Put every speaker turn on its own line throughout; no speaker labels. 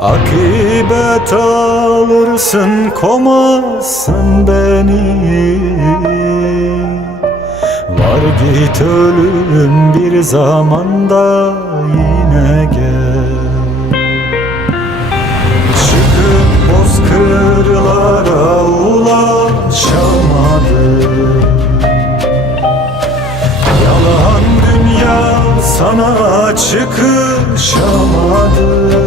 Akibet alırsın komazsın beni. Var git ölüm bir zamanda yine gel. Çıkıp bozkırlara ulaşamadım. Yalan dünya sana çıkışamadı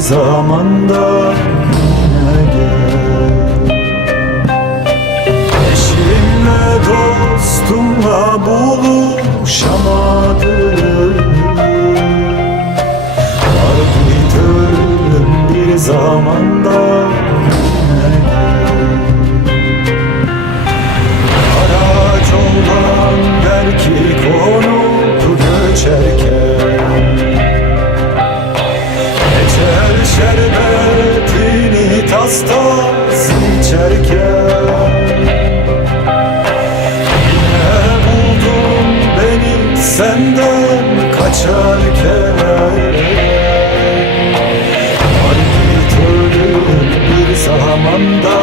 zamanda yine gel. Eşimle dostumla buluşamadım. Git ölüm bir zamanda destan seçerken Yine buldun beni senden kaçarken. Haydi tölüm bir zamanda